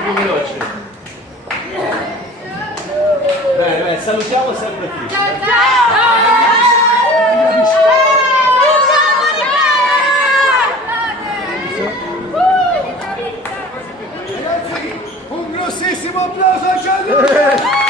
più veloce. Bene, salutiamo sempre qui. Ragazzi, un grossissimo applauso a Gianluca!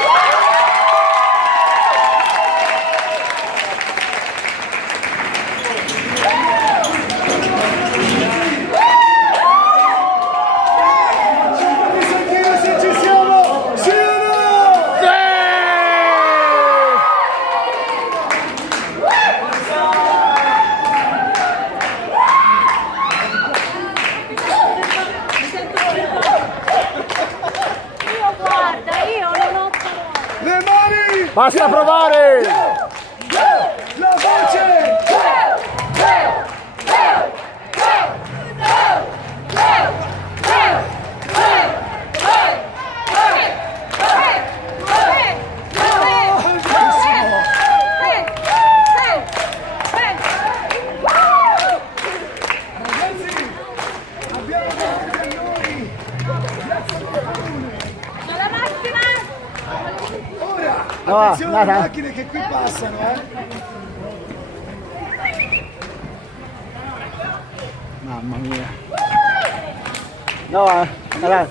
Basta provare! La voce! Attenzione alle macchine che qui passano, Mamma mia. No, Bello,